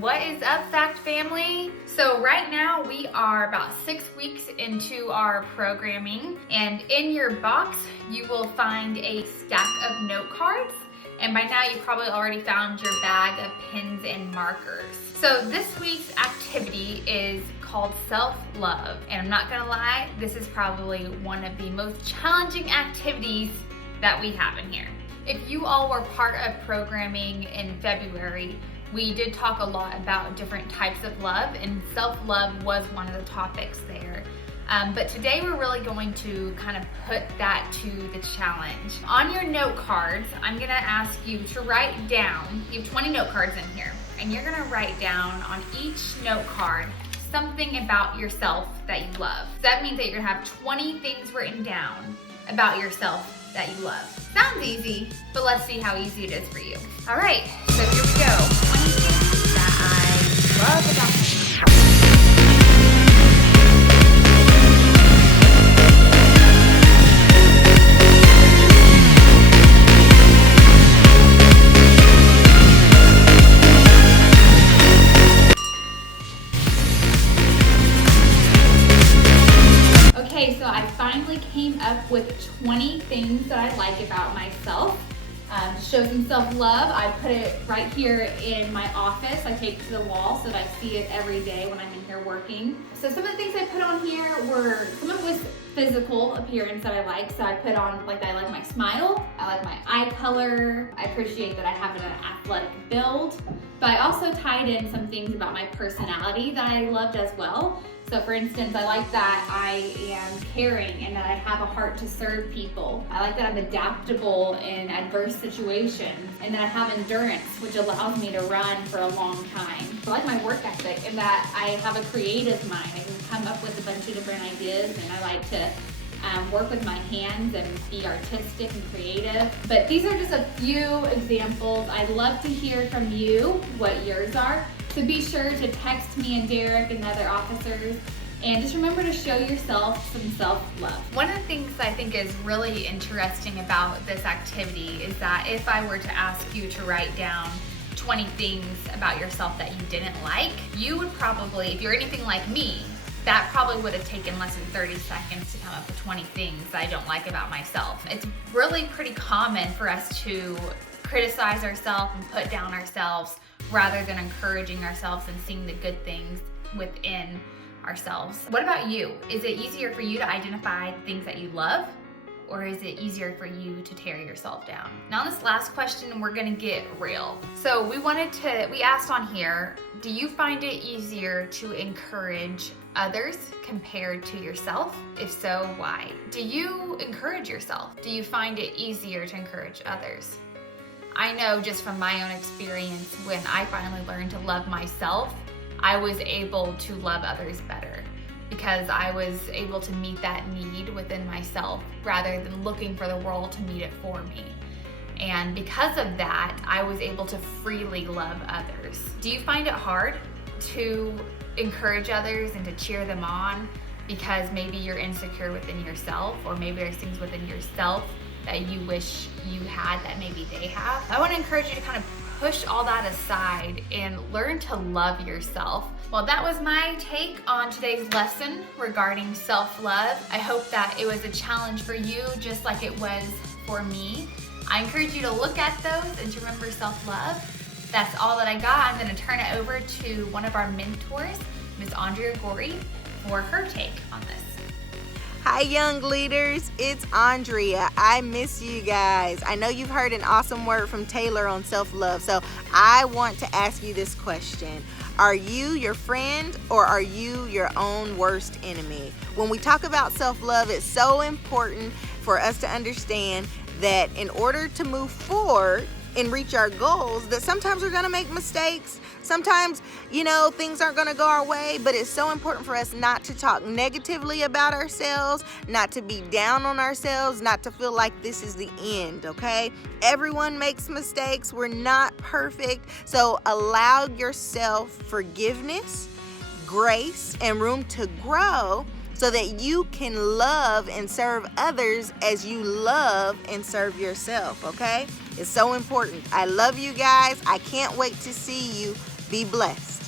What is up, Fact Family? So right now we are about 6 weeks into our programming, and in your box you will find a stack of note cards, and by now you probably already found your bag of pens and markers. So this week's activity is called Self-Love, and I'm not gonna lie, this is probably one of the most challenging activities that we have in here. If you all were part of programming in February, we did talk a lot about different types of love, and self-love was one of the topics there. But today we're really going to kind of put that to the challenge. On your note cards, I'm gonna ask you to write down, you have 20 note cards in here, and you're gonna write down on each note card something about yourself that you love. So that means that you're gonna have 20 things written down about yourself that you love. Sounds easy, but let's see how easy it is for you. All right, so here we go. 20 things that I love about myself. Okay, so I finally came up with 20 things that I like about myself. To show some self-love, I put it right here in my office. I take it to the wall so that I see it every day when I'm in here working. So some of the things I put on here were, some of it was physical appearance that I like. So I put on, like, I like my smile, I like my eye color, I appreciate that I have an athletic build. But I also tied in some things about my personality that I loved as well. So for instance, I like that I am caring and that I have a heart to serve people. I like that I'm adaptable in adverse situations, and that I have endurance, which allows me to run for a long time. I like my work ethic and that I have a creative mind. I can come up with a bunch of different ideas, and I like to work with my hands and be artistic and creative. But these are just a few examples. I'd love to hear from you what yours are. So be sure to text me and Derek and the other officers, and just remember to show yourself some self-love. One of the things I think is really interesting about this activity is that if I were to ask you to write down 20 things about yourself that you didn't like, you would probably, if you're anything like me, that probably would have taken less than 30 seconds to come up with 20 things I don't like about myself. It's really pretty common for us to criticize ourselves and put down ourselves rather than encouraging ourselves and seeing the good things within ourselves. What about you? Is it easier for you to identify things that you love, or is it easier for you to tear yourself down? Now on this last question, we're gonna get real. So we asked on here, do you find it easier to encourage others compared to yourself? If so, why? Do you encourage yourself? Do you find it easier to encourage others? I know just from my own experience, when I finally learned to love myself, I was able to love others better because I was able to meet that need within myself rather than looking for the world to meet it for me. And because of that, I was able to freely love others. Do you find it hard to encourage others and to cheer them on because maybe you're insecure within yourself, or maybe there's things within yourself that you wish you had that maybe they have? I want to encourage you to kind of push all that aside and learn to love yourself. Well, that was my take on today's lesson regarding self-love. I hope that it was a challenge for you just like it was for me. I encourage you to look at those and to remember self-love. That's all that I got. I'm going to turn it over to one of our mentors, Ms. Andrea Gorey, for her take on this. Hi, young leaders. It's Andrea. I miss you guys. I know you've heard an awesome word from Taylor on self-love, so I want to ask you this question. Are you your friend, or are you your own worst enemy? When we talk about self-love, it's so important for us to understand that in order to move forward and reach our goals, that sometimes we're going to make mistakes. Sometimes, things aren't going to go our way, but it's so important for us not to talk negatively about ourselves, not to be down on ourselves, not to feel like this is the end, okay? Everyone makes mistakes. We're not perfect. So allow yourself forgiveness, grace, and room to grow so that you can love and serve others as you love and serve yourself, okay? It's so important. I love you guys. I can't wait to see you Be blessed.